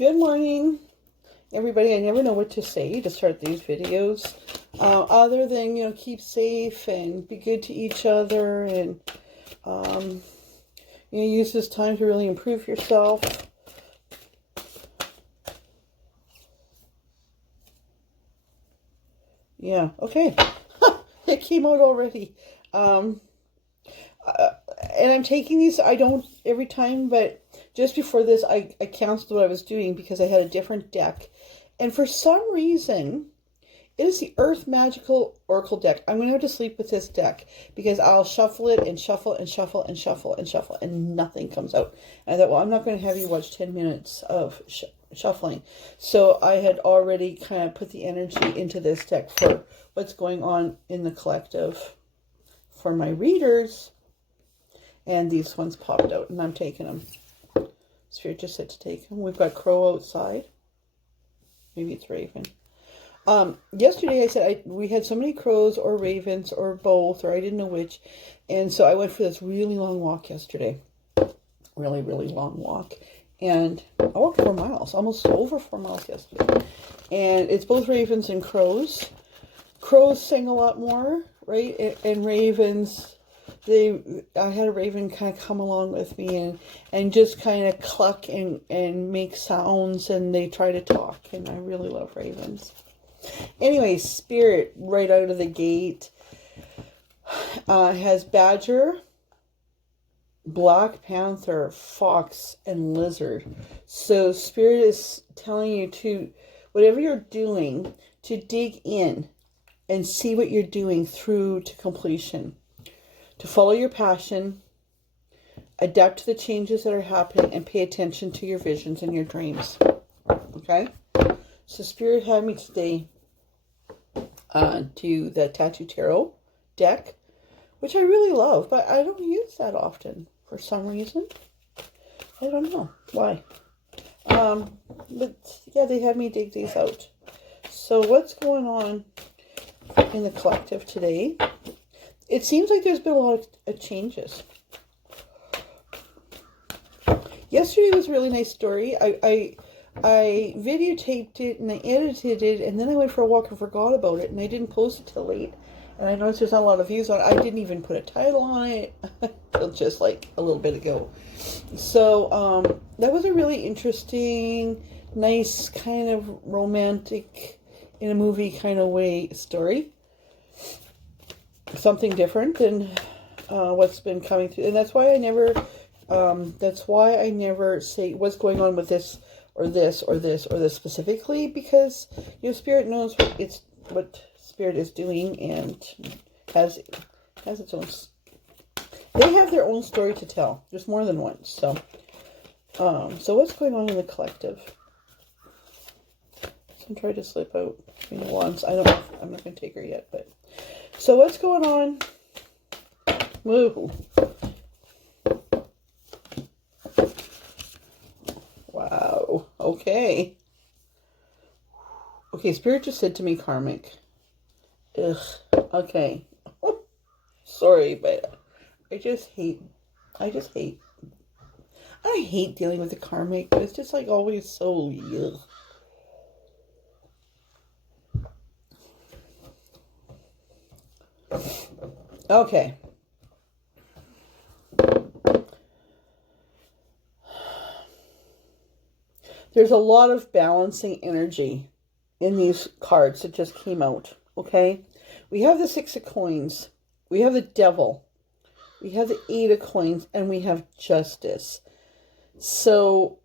Good morning, everybody. I never know what to say to start these videos, other than, keep safe and be good to each other, and, use this time to really improve yourself. Yeah, okay. It came out already. And I'm taking these, I don't every time, but just before this, I canceled what I was doing because I had a different deck. And for some reason, it is the Earth Magical Oracle deck. I'm going to have to sleep with this deck because I'll shuffle it and shuffle and shuffle and shuffle and shuffle and nothing comes out. And I thought, well, I'm not going to have you watch 10 minutes of shuffling. So I had already kind of put the energy into this deck for what's going on in the collective for my readers. And these ones popped out and I'm taking them. Spirit just said to take them. We've got crow outside. Maybe it's raven. Yesterday I said we had so many crows or ravens or both, or I didn't know which. And so I went for this really long walk yesterday. Really, really long walk. And I walked 4 miles, almost over 4 miles yesterday. And it's both ravens and crows. Crows sing a lot more, right? And ravens, I had a raven kind of come along with me and just kind of cluck and make sounds, and they try to talk. And I really love ravens. Anyway, Spirit, right out of the gate, has badger, black panther, fox, and lizard. So Spirit is telling you to, whatever you're doing, to dig in and see what you're doing through to completion. To follow your passion, adapt to the changes that are happening, and pay attention to your visions and your dreams. Okay? So Spirit had me today to the Tattoo Tarot deck, which I really love, but I don't use that often for some reason. I don't know why. But yeah, they had me dig these out. So what's going on in the collective today? It seems like there's been a lot of changes. Yesterday was a really nice story. I videotaped it and I edited it, and then I went for a walk and forgot about it, and I didn't post it till late. And I noticed there's not a lot of views on it. I didn't even put a title on it until just like a little bit ago. So that was a really interesting, nice, kind of romantic, in a movie kind of way story. Something different than what's been coming through. And that's why I never say what's going on with this or this or this or this specifically, because Spirit knows what Spirit is doing and has its own. They have their own story to tell. There's more than one. So what's going on in the collective? I'm trying to slip out between the wands. I don't know if I'm not going to take her yet, but so what's going on? Woo. Wow. Okay. Okay, Spirit just said to me, Karmic. Ugh. Okay. Sorry, but I hate dealing with the Karmic, but it's just like always so, ugh. Okay. There's a lot of balancing energy in these cards that just came out, okay? We have the 6 of coins. We have the devil. We have the 8 of coins, and we have justice. So,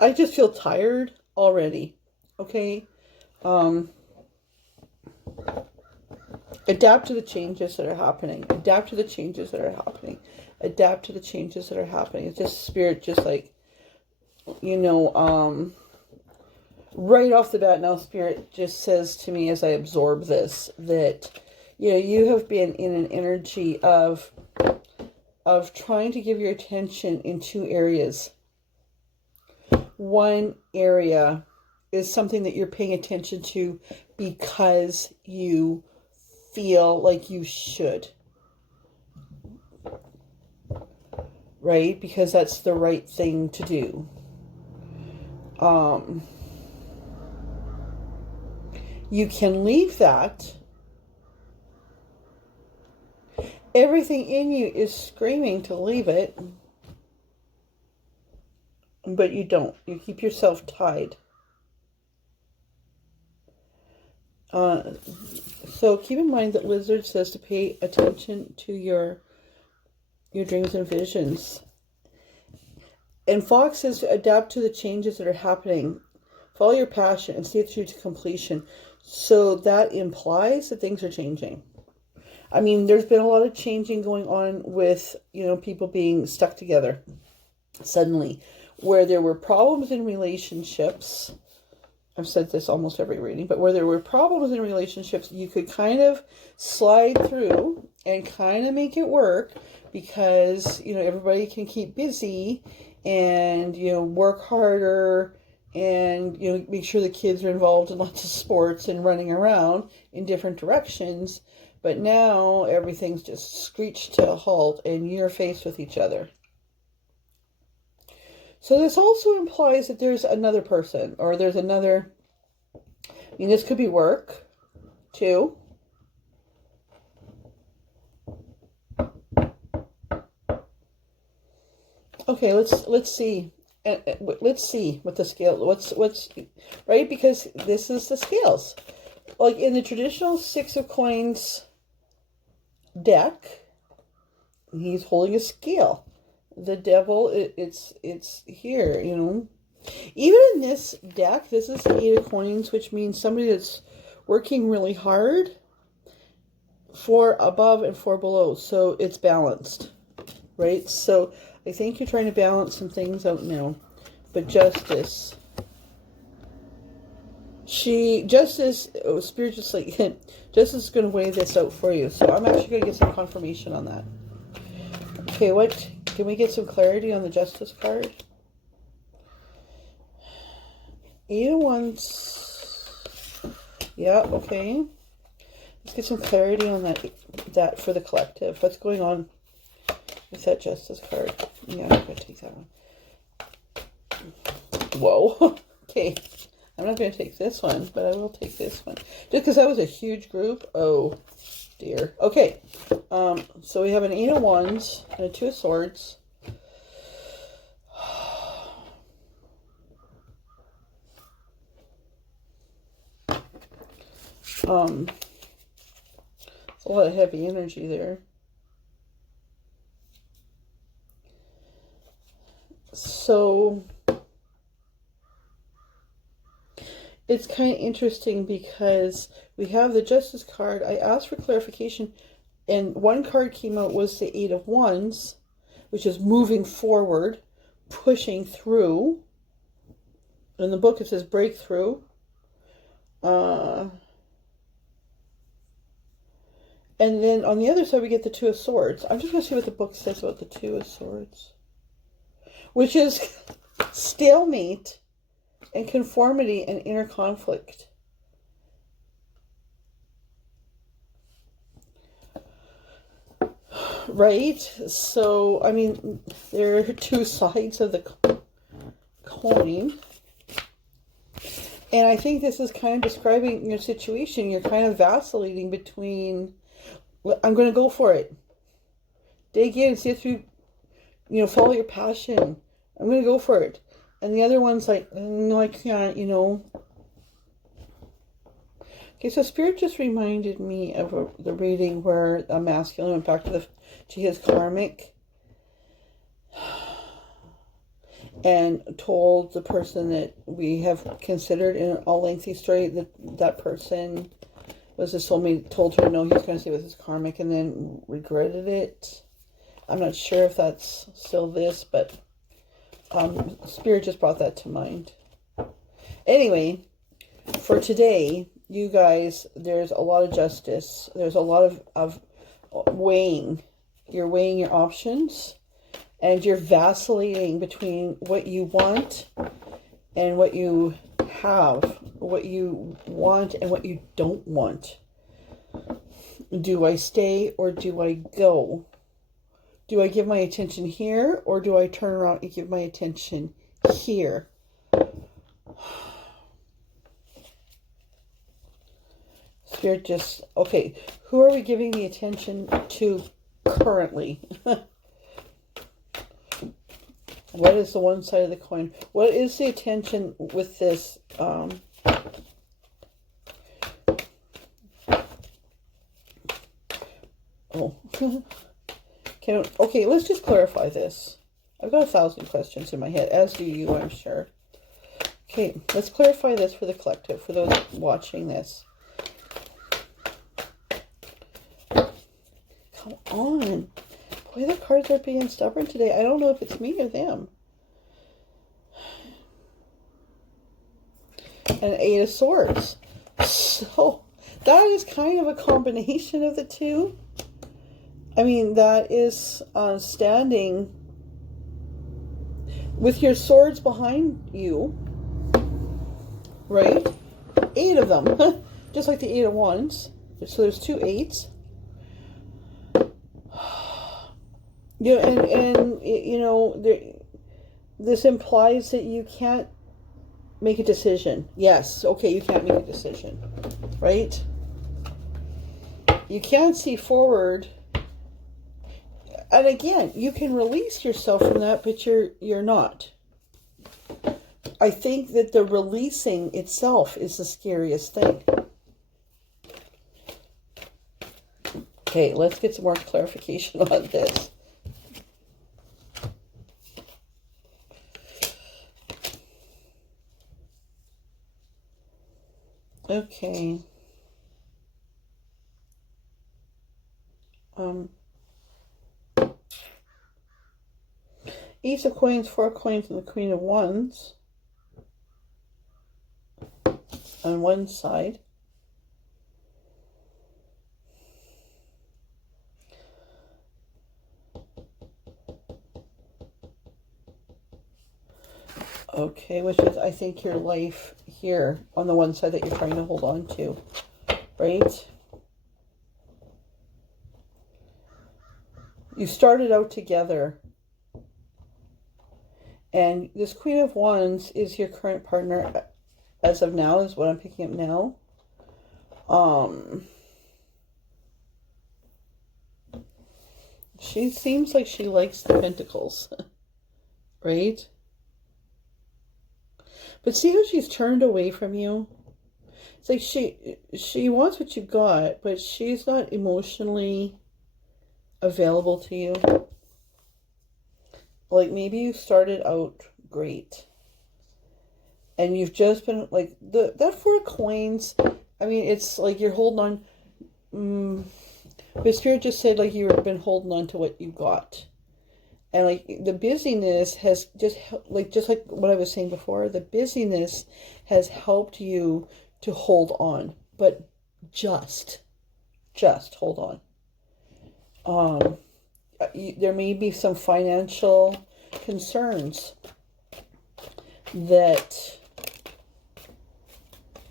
I just feel tired already, okay? Adapt to the changes that are happening. Adapt to the changes that are happening. Adapt to the changes that are happening. It's just Spirit, just like, right off the bat now, Spirit just says to me as I absorb this, that, you have been in an energy of trying to give your attention in 2 areas. One area is something that you're paying attention to because you feel like you should. right? Because that's the right thing to do. You can leave that. Everything in you is screaming to leave it, but you don't. You keep yourself tied. So keep in mind that Lizard says to pay attention to your dreams and visions. And Fox says to adapt to the changes that are happening. Follow your passion and see it through to completion. So that implies that things are changing. I mean, there's been a lot of changing going on with, people being stuck together suddenly, where there were problems in relationships. I've said this almost every reading, but where there were problems in relationships, you could kind of slide through and kind of make it work because, everybody can keep busy and, work harder and, make sure the kids are involved in lots of sports and running around in different directions. But now everything's just screeched to a halt and you're faced with each other. So this also implies that there's another person or there's another, this could be work too. Okay, let's see. Let's see what the scale, what's, right? Because this is the scales. Like in the traditional Six of Coins deck, he's holding a scale. The devil, it's here, Even in this deck, this is the Eight of Coins, which means somebody that's working really hard, 4 above and 4 below. So it's balanced, right? So I think you're trying to balance some things out now. But Justice, Justice is going to weigh this out for you. So I'm actually going to get some confirmation on that. Okay, can we get some clarity on the Justice card? 8 of Wands. Yeah, okay. Let's get some clarity on that for the collective. What's going on with that Justice card? Yeah, I'm going to take that one. Whoa. Okay. I'm not going to take this one, but I will take this one. Just because that was a huge group. Oh, dear. Okay. So we have an 8 of Wands and a 2 of Swords. It's a lot of heavy energy there. So it's kind of interesting because we have the Justice card. I asked for clarification, and one card came out was the 8 of Wands, which is moving forward, pushing through. In the book it says breakthrough. And then on the other side we get the 2 of Swords. I'm just going to see what the book says about the 2 of Swords, which is stalemate and conformity and inner conflict. Right? So, I mean, there are 2 sides of the coin. And I think this is kind of describing your situation. You're kind of vacillating between, I'm going to go for it. Dig in, see it through, follow your passion. I'm going to go for it. And the other one's like, no, I can't, Okay, so Spirit just reminded me of the reading where a masculine went back to his karmic and told the person that we have considered in an all-lengthy story that person was a soulmate, told her no, he's going to stay with his karmic, and then regretted it. I'm not sure if that's still this, but Spirit just brought that to mind. Anyway, for today, you guys, there's a lot of justice. There's a lot of weighing. You're weighing your options, and you're vacillating between what you want and what you have, what you want and what you don't want. Do I stay or do I go? Do I give my attention here, or do I turn around and give my attention here? Spirit just, okay, who are we giving the attention to currently? What is the one side of the coin? What is the attention with this? Oh. Okay, let's just clarify this. I've got 1,000 questions in my head, as do you, I'm sure. Okay, let's clarify this for the collective, for those watching this. Come on. Boy, the cards are being stubborn today. I don't know if it's me or them. An 8 of Swords. So, that is kind of a combination of the two. I mean, that is standing with your swords behind you, right? 8 of them, just like the 8 of Wands. So there's 2 8s. Yeah, and you know, this implies that you can't make a decision. Yes, okay, you can't make a decision, right? You can't see forward. And again, you can release yourself from that, but you're not. I think that the releasing itself is the scariest thing. Okay, let's get some more clarification on this. Okay. Ace of Coins, 4 coins, and the Queen of Wands on one side. Okay, which is, I think, your life here on the one side that you're trying to hold on to, right? You started out together. And this Queen of Wands is your current partner as of now, is what I'm picking up now. She seems like she likes the Pentacles, right? But see how she's turned away from you? It's like she wants what you got, but she's not emotionally available to you. Like, maybe you started out great and you've just been like that 4 coins. I mean, it's like you're holding on. But Spirit just said like you've been holding on to what you got, and like the busyness has just like what I was saying before. The busyness has helped you to hold on, but just hold on. There may be some financial concerns that,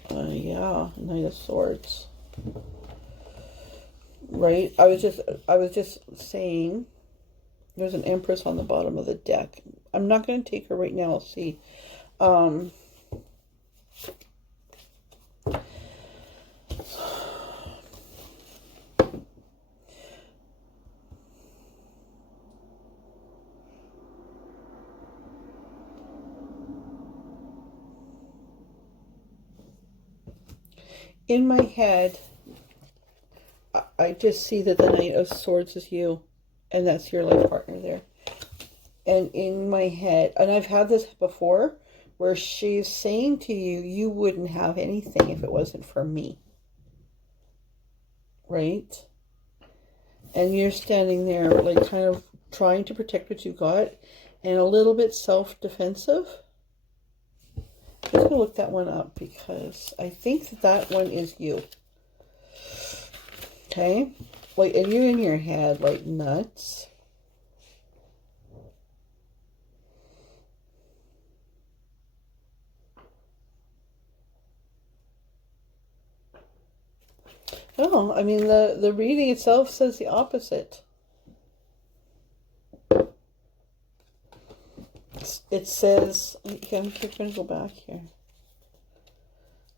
yeah, Knight of Swords, right? I was just saying, there's an Empress on the bottom of the deck. I'm not going to take her right now. I'll see. In my head, I just see that the Knight of Swords is you, and that's your life partner there. And in my head, and I've had this before, where she's saying to you, you wouldn't have anything if it wasn't for me. Right? And you're standing there, like, kind of trying to protect what you got, and a little bit self-defensive. I'm just going to look that one up because I think that one is you. Okay? Like, and you're in your head like nuts. No, I mean, the reading itself says the opposite. it says, okay, I'm going to go back here.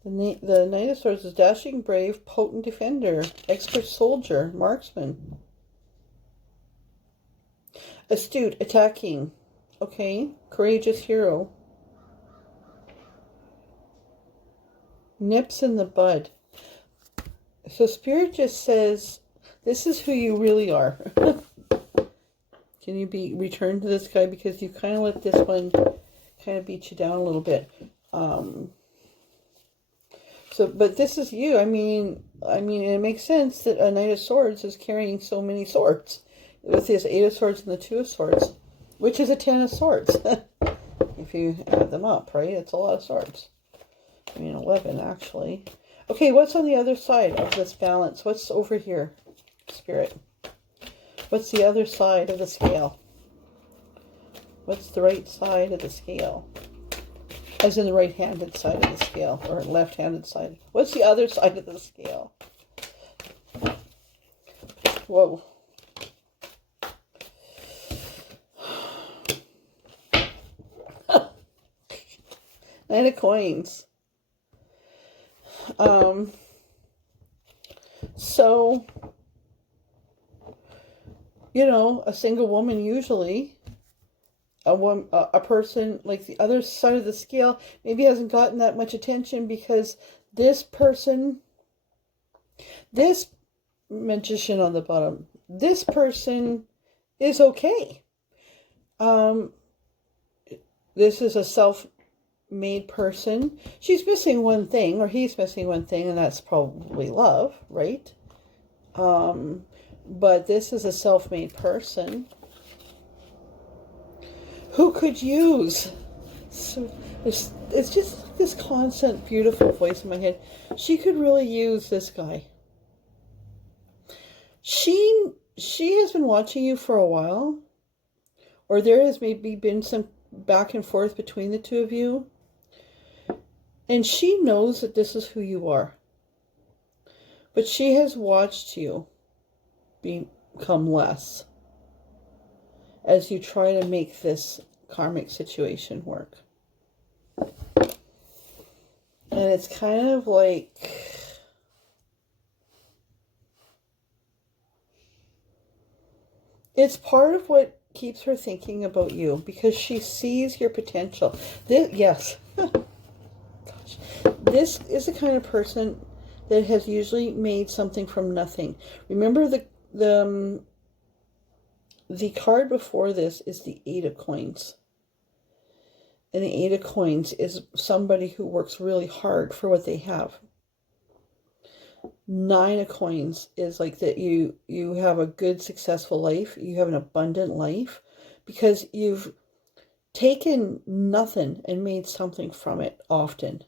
The Knight of Swords is dashing, brave, potent defender, expert soldier, marksman. Astute, attacking. Okay. Courageous hero. Nips in the bud. So Spirit just says, this is who you really are. Can you be returned to this guy? Because you kind of let this one kind of beat you down a little bit. But this is you. I mean, it makes sense that a Knight of Swords is carrying so many swords. With this 8 of Swords and the 2 of Swords, which is a 10 of Swords. If you add them up, right? It's a lot of swords. I mean, 11, actually. Okay, what's on the other side of this balance? What's over here, Spirit? What's the other side of the scale? What's the right side of the scale? As in the right-handed side of the scale, or left-handed side. What's the other side of the scale? Whoa. Nine of Coins. So, you know, a single woman usually, a person like the other side of the scale maybe hasn't gotten that much attention because this person, this magician on the bottom, this person is okay. This is a self-made person. She's missing one thing, or he's missing one thing, and that's probably love, right? But this is a self-made person who could use, so it's just like this constant beautiful voice in my head. She could really use this guy. She has been watching you for a while, or there has maybe been some back and forth between the two of you, and she knows that this is who you are, but she has watched you become less as you try to make this karmic situation work. And it's kind of like, it's part of what keeps her thinking about you, because she sees your potential. Yes. Gosh. This is the kind of person that has usually made something from nothing. Remember the card before this is the 8 of Coins. And the 8 of Coins is somebody who works really hard for what they have. 9 of Coins is like that you have a good, successful life. You have an abundant life because you've taken nothing and made something from it often.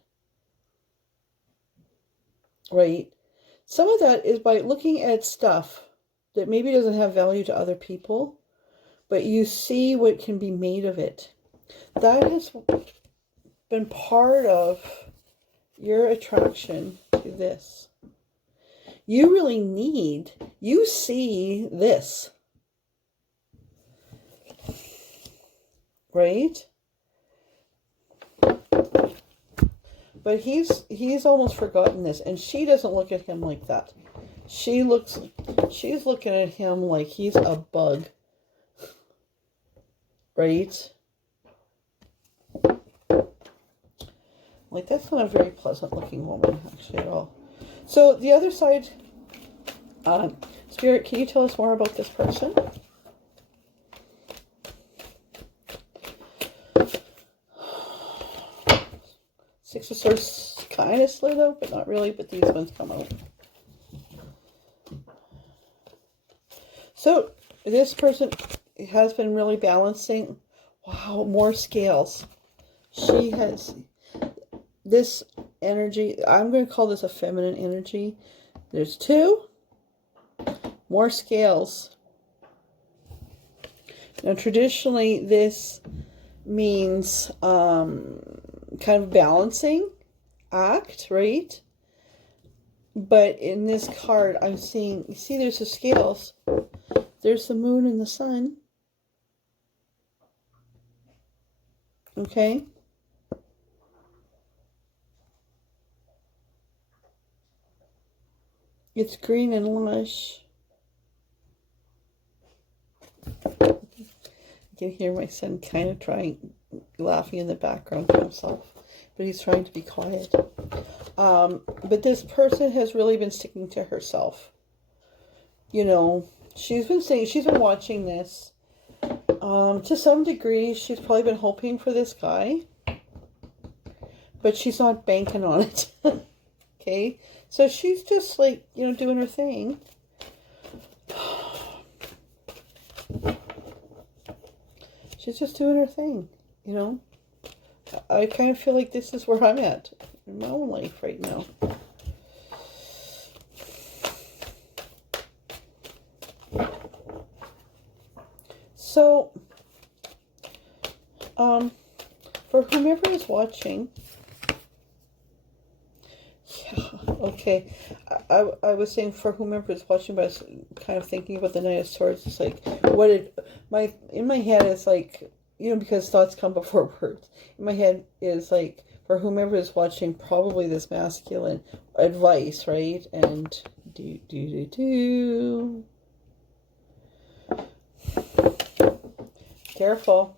Right? Some of that is by looking at stuff that maybe doesn't have value to other people, but you see what can be made of it. That has been part of your attraction to this. You really need, you see this, right? But he's almost forgotten this, and she doesn't look at him like that. She's looking at him like he's a bug, right? Like, that's not a very pleasant looking woman, actually, at all. So the other side, Spirit, can you tell us more about this person? Six of Swords kind of slid out, but not really, but these ones come out. So this person has been really balancing. Wow, more scales. She has this energy. I'm going to call this a feminine energy. There's 2 more scales. Now, traditionally, this means kind of balancing act, right? But in this card, I'm seeing, you see, there's the scales. There's the moon and the sun. Okay? It's green and lush. You can hear my son kind of laughing in the background to himself. But he's trying to be quiet. But this person has really been sticking to herself. You know, she's been watching this. To some degree, she's probably been hoping for this guy. But she's not banking on it. Okay? So she's just like, you know, doing her thing. She's just doing her thing, you know. I kind of feel like this is where I'm at in my own life right now. So, for whomever is watching, yeah, okay, I was saying for whomever is watching, but I was kind of thinking about the Knight of Swords. It's like, in my head is like, you know, because thoughts come before words. In my head is like, for whomever is watching, probably this masculine advice, right? And careful.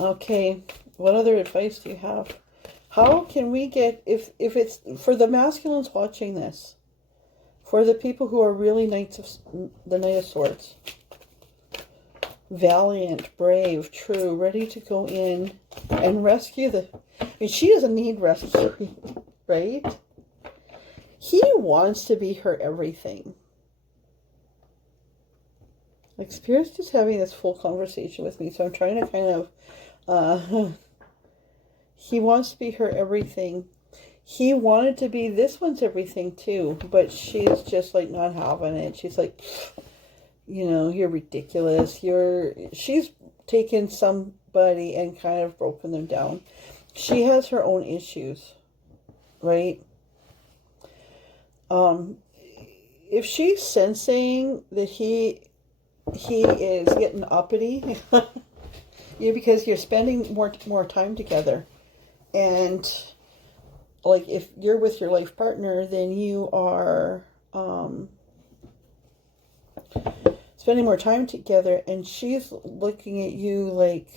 Okay, what other advice do you have? How can we get, if it's for the masculines watching this, for the people who are really the Knight of Swords, valiant, brave, true, ready to go in and rescue I mean, she doesn't need rescuing, right? He wants to be her everything. Like, Spirit's just having this full conversation with me, so I'm trying to kind of, he wants to be her everything. He wanted to be this one's everything too, but she's just like not having it. She's like, you know, you're ridiculous. She's taken somebody and kind of broken them down. She has her own issues, right? If she's sensing that he is getting uppity, yeah, because you're spending more time together, and like if you're with your life partner, then you are spending more time together, and she's looking at you like,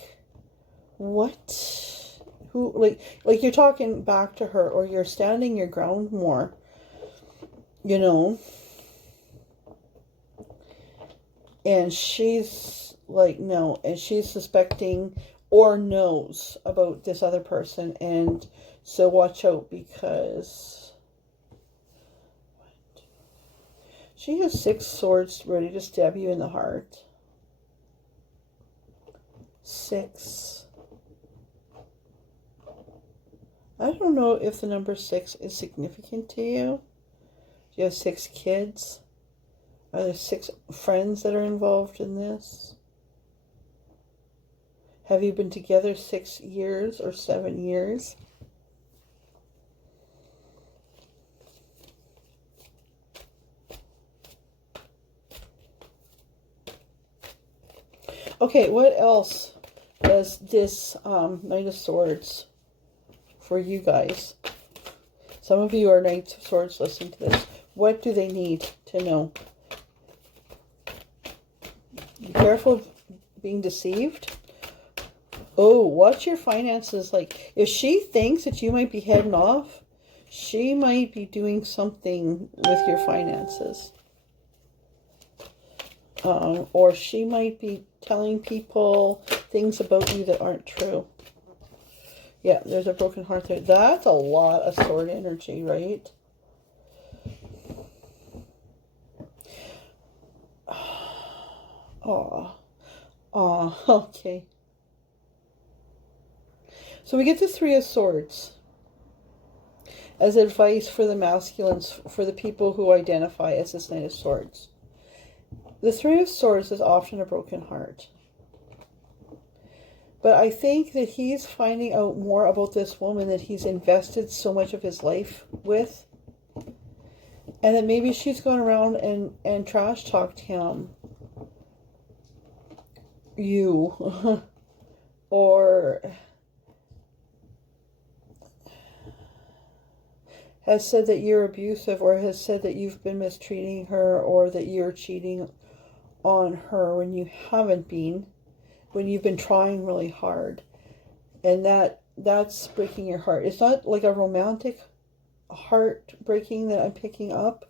what? Who? Like you're talking back to her, or you're standing your ground more, you know. And she's like, no, and she's suspecting or knows about this other person, and so watch out, because she has 6 swords ready to stab you in the heart. 6. I don't know if the number 6 is significant to you. Do you have 6 kids? Are there 6 friends that are involved in this? Have you been together 6 years or 7 years? Okay, what else does this Knight of Swords for you guys? Some of you are Knights of Swords listening to this. What do they need to know? Be careful of being deceived. Oh, watch your finances. Like, if she thinks that you might be heading off, she might be doing something with your finances. Or she might be telling people things about you that aren't true. Yeah, there's a broken heart there. That's a lot of sword energy, right? Oh, okay. So we get the 3 of Swords as advice for the masculines, for the people who identify as this Knight of Swords. The 3 of Swords is often a broken heart. But I think that he's finding out more about this woman that he's invested so much of his life with. And that maybe she's gone around and trash talked him. you or has said that you're abusive, or has said that you've been mistreating her, or that you're cheating on her when you haven't been, when you've been trying really hard. And that's breaking your heart. It's not like a romantic heartbreaking that I'm picking up.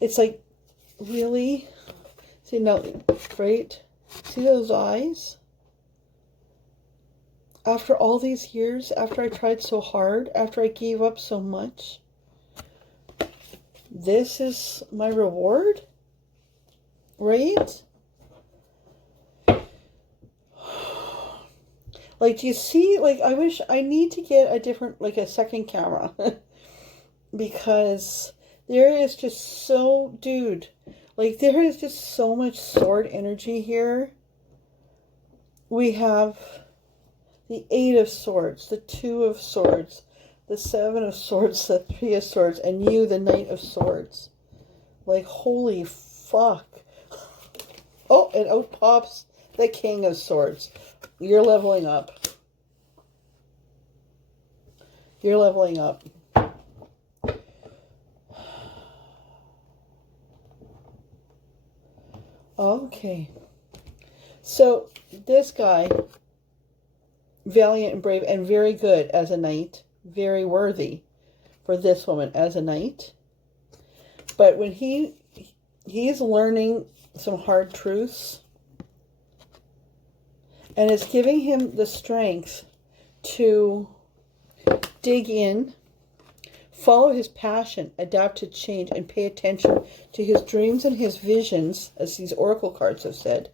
It's like, really? See now, right? See those eyes? After all these years, after I tried so hard, after I gave up so much, this is my reward? Right? Like, do you see, like, I need to get a different, like a second camera. Because there is just so, dude, like there is just so much sword energy here. We have the 8 of Swords, the 2 of Swords, the 7 of Swords, the 3 of Swords, and you, the Knight of Swords. Like, holy fuck. Oh, and out pops the King of Swords. You're leveling up. You're leveling up. Okay. So, this guy, valiant and brave and very good as a knight, very worthy for this woman as a knight. But when he's learning some hard truths, and it's giving him the strength to dig in, follow his passion, adapt to change, and pay attention to his dreams and his visions, as these oracle cards have said,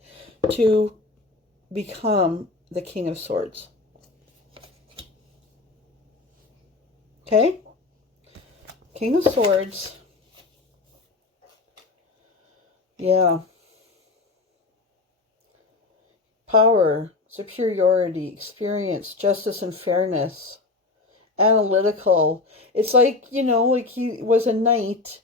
to become the King of Swords. Okay? King of Swords. Yeah. Power, superiority, experience, justice and fairness, analytical. It's like, you know, like he was a knight,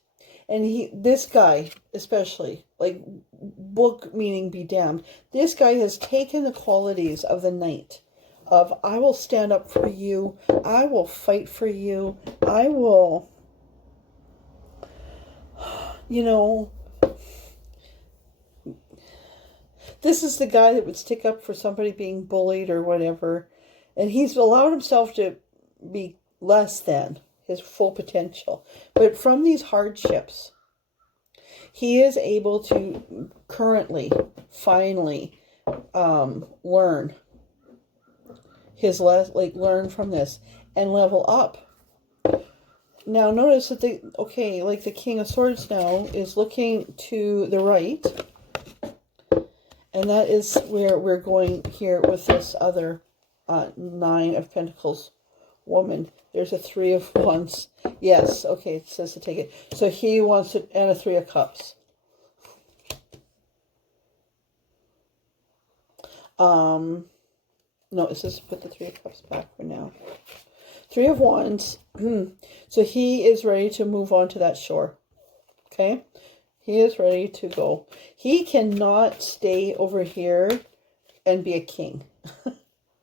and this guy especially, like, book meaning be damned, this guy has taken the qualities of the knight, of I will stand up for you, I will fight for you, I will, you know, this is the guy that would stick up for somebody being bullied or whatever. And he's allowed himself to be less than his full potential. But from these hardships, he is able to currently, finally, learn his learn from this and level up. Now notice that like the King of Swords now is looking to the right. And that is where we're going here with this other 9 of Pentacles woman. There's a 3 of Wands. Yes, okay, it says to take it. So he wants it, and a 3 of Cups. No, it says to put the 3 of Cups back for now. 3 of Wands. So he is ready to move on to that shore. Okay? He is ready to go. He cannot stay over here and be a king.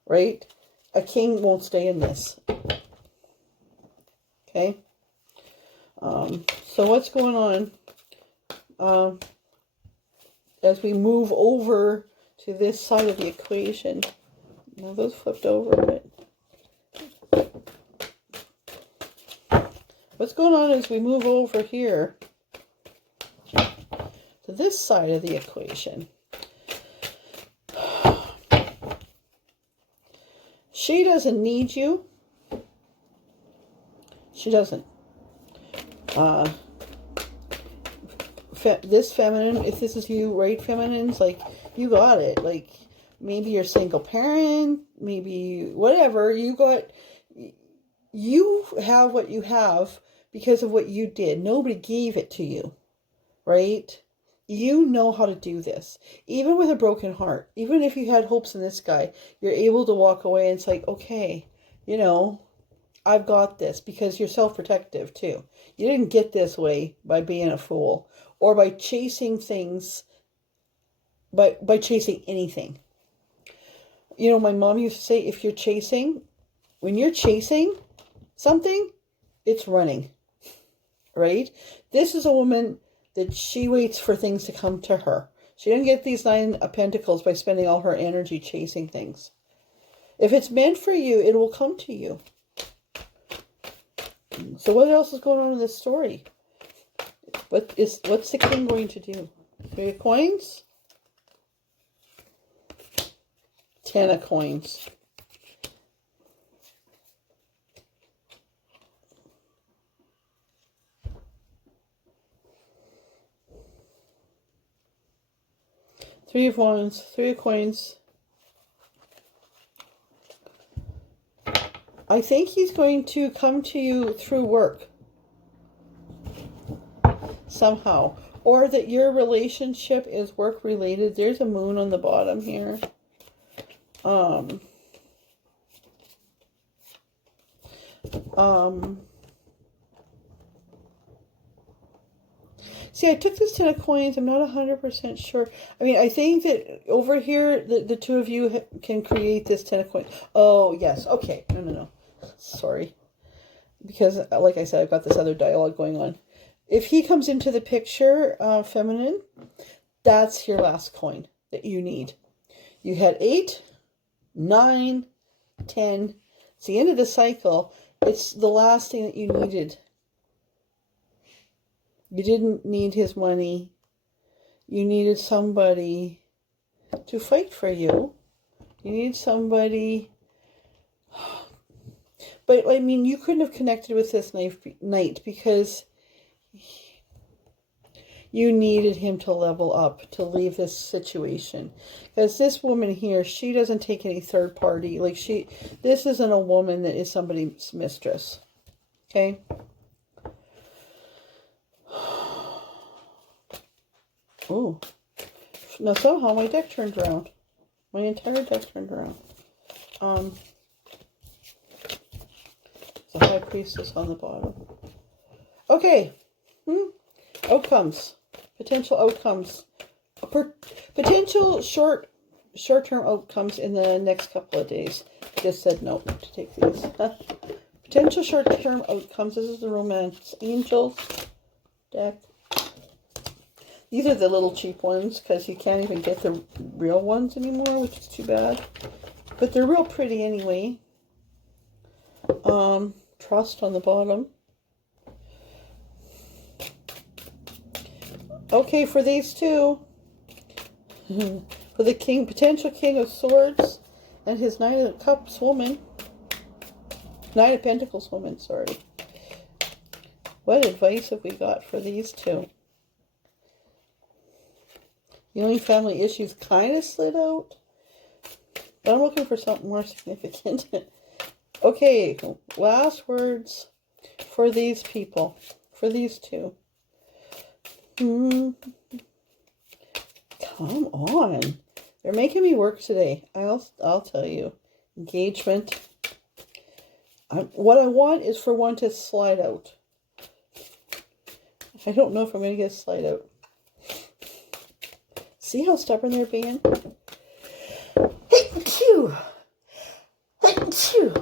Right? A king won't stay in this. Okay? So what's going on? As we move over to this side of the equation. Now those flipped over. What's going on as we move over here to this side of the equation? She doesn't need you. She doesn't. This feminine, if this is you, right, feminines, like, you got it. Like, maybe you're a single parent, maybe whatever. You have what you have because of what you did. Nobody gave it to you, right? You know how to do this. Even with a broken heart, even if you had hopes in this guy, you're able to walk away and it's like, okay, you know, I've got this, because you're self-protective too. You didn't get this way by being a fool or by chasing things by chasing anything. You know, my mom used to say, if you're chasing, when you're chasing something, it's running, right? This is a woman that she waits for things to come to her. She didn't get these 9 of Pentacles by spending all her energy chasing things. If it's meant for you, it will come to you. So what else is going on in this story? What's the king going to do? 3 of coins? 10 of coins. Three of wands, 3 of coins. I think he's going to come to you through work. Somehow. Or that your relationship is work related. There's a moon on the bottom here. See, I took this 10 of coins. I'm not 100% sure. I mean, I think that over here, the two of you can create this 10 of coins. Oh, yes. Okay. No. Sorry. Because, like I said, I've got this other dialogue going on. If he comes into the picture, feminine, that's your last coin that you need. You had 8, 9, 10. It's the end of the cycle. It's the last thing that you needed. You didn't need his money. You needed somebody to fight for you. You need somebody. But, I mean, you couldn't have connected with this knight because you needed him to level up, to leave this situation. Because this woman here, she doesn't take any third party. Like, this isn't a woman that is somebody's mistress. Okay? Oh. Now, somehow my deck turned around. My entire deck turned around. The High Priestess on the bottom. Okay. Outcomes. Potential outcomes. Potential short-term outcomes in the next couple of days. Just said no to take these. Potential short-term outcomes. This is the Romance Angels deck. These are the little cheap ones because you can't even get the real ones anymore, which is too bad. But they're real pretty anyway. Trust on the bottom. Okay, for these two. For the king, potential King of Swords and his 9 of Cups woman. 9 of Pentacles woman, sorry. What advice have we got for these two? Healing family issues kind of slid out. But I'm looking for something more significant. Okay, last words for these people. For these two. Come on. They're making me work today. I'll tell you. Engagement. What I want is for one to slide out. I don't know if I'm going to get a slide out. See how stubborn they're being?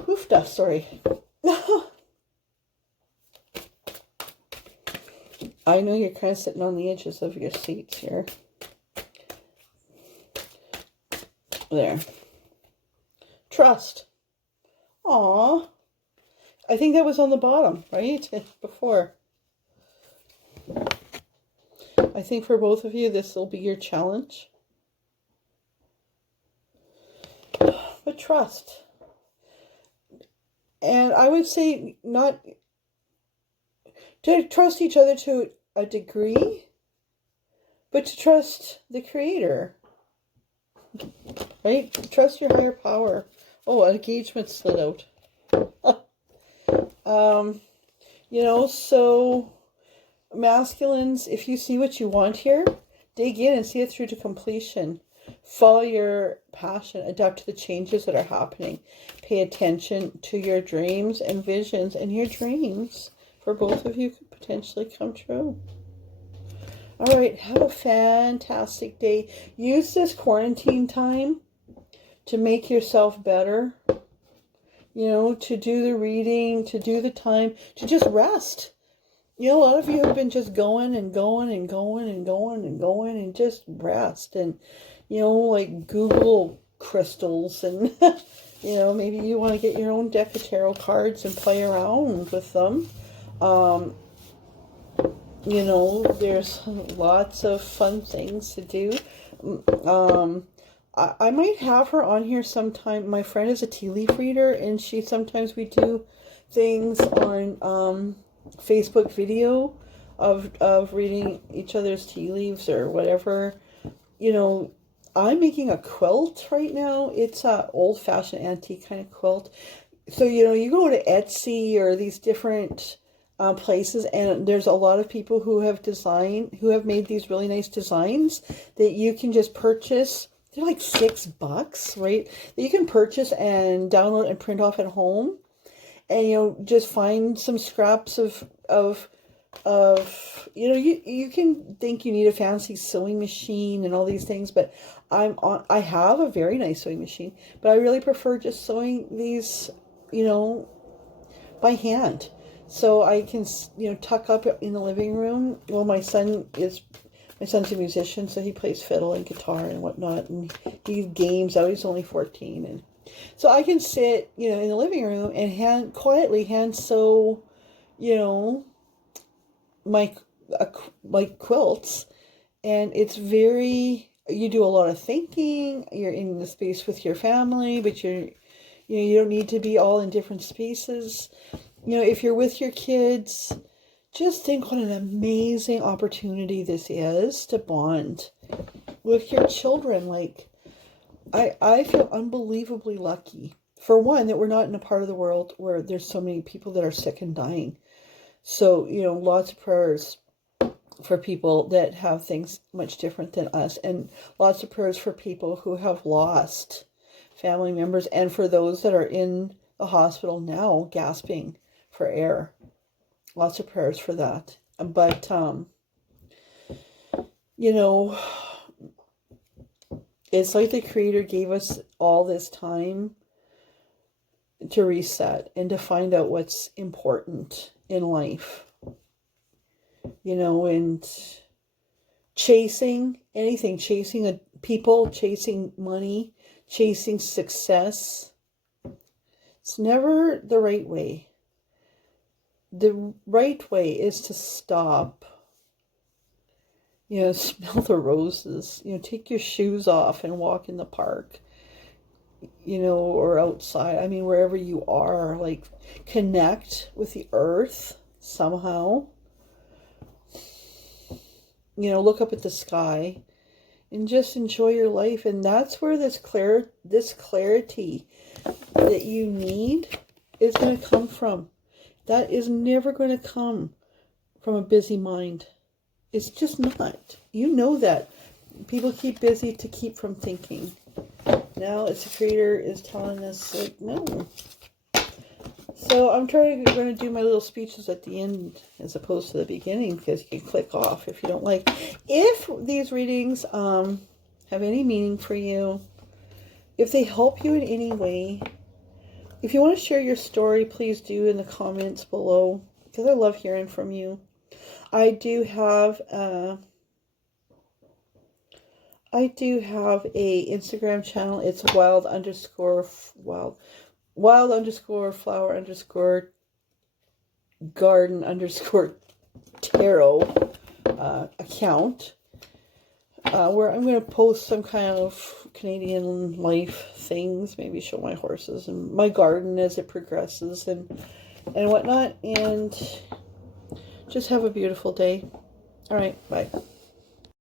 Oofda, sorry. I know you're kind of sitting on the edges of your seats here. There. Trust. Aw. I think that was on the bottom, right? Before. I think for both of you, this will be your challenge. But trust. And I would say not to trust each other to a degree, but to trust the Creator. Right? Trust your higher power. Oh, engagement slid out. You know, so masculines, if you see what you want here, dig in and see it through to completion. Follow your passion. Adapt to the changes that are happening. Pay attention to your dreams and visions. And your dreams, for both of you, could potentially come true. All right, have a fantastic day. Use this quarantine time to make yourself better. You know, to do the reading, to do the time, to just rest. You know, a lot of you have been just going and going and going and going and going and just rest. And, you know, like Google crystals and, you know, maybe you want to get your own deck of tarot cards and play around with them. You know, there's lots of fun things to do. I might have her on here sometime. My friend is a tea leaf reader, and sometimes we do things on Facebook video of reading each other's tea leaves or whatever. You know, I'm making a quilt right now. It's a old-fashioned antique kind of quilt. So, you know, you go to Etsy or these different places, and there's a lot of people who have made these really nice designs that you can just purchase. They're like $6, right? That you can purchase and download and print off at home. And, you know, just find some scraps of you know, you can think you need a fancy sewing machine and all these things, but I have a very nice sewing machine, but I really prefer just sewing these, you know, by hand. So I can, you know, tuck up in the living room. Well, my son's a musician, so he plays fiddle and guitar and whatnot, and he games out. He's only 14, and so I can sit, you know, in the living room and quietly hand sew, you know, my quilts, and it's very. You do a lot of thinking. You're in the space with your family, but you know, you don't need to be all in different spaces. You know, if you're with your kids, just think what an amazing opportunity this is to bond with your children. Like, I feel unbelievably lucky. For one, that we're not in a part of the world where there's so many people that are sick and dying. So, you know, lots of prayers for people that have things much different than us. And lots of prayers for people who have lost family members. And for those that are in the hospital now, gasping for air. Lots of prayers for that. But, you know, it's like the Creator gave us all this time to reset and to find out what's important in life. You know, and chasing anything, chasing people, chasing money, chasing success. It's never the right way. The right way is to stop, you know, smell the roses, you know, take your shoes off and walk in the park, you know, or outside. I mean, wherever you are, like, connect with the earth somehow. You know, look up at the sky and just enjoy your life. And that's where this clarity that you need is going to come from. That is never going to come from a busy mind. It's just not. You know that. People keep busy to keep from thinking. Now it's the Creator is telling us, like, no. So I'm going to do my little speeches at the end as opposed to the beginning, because you can click off if you don't like. If these readings have any meaning for you, if they help you in any way, if you want to share your story, please do in the comments below, because I love hearing from you. I do have a Instagram channel. It's wild underscore flower underscore garden underscore tarot account, where I'm going to post some kind of Canadian life things, maybe show my horses and my garden as it progresses and whatnot, and just have a beautiful day. All right, bye.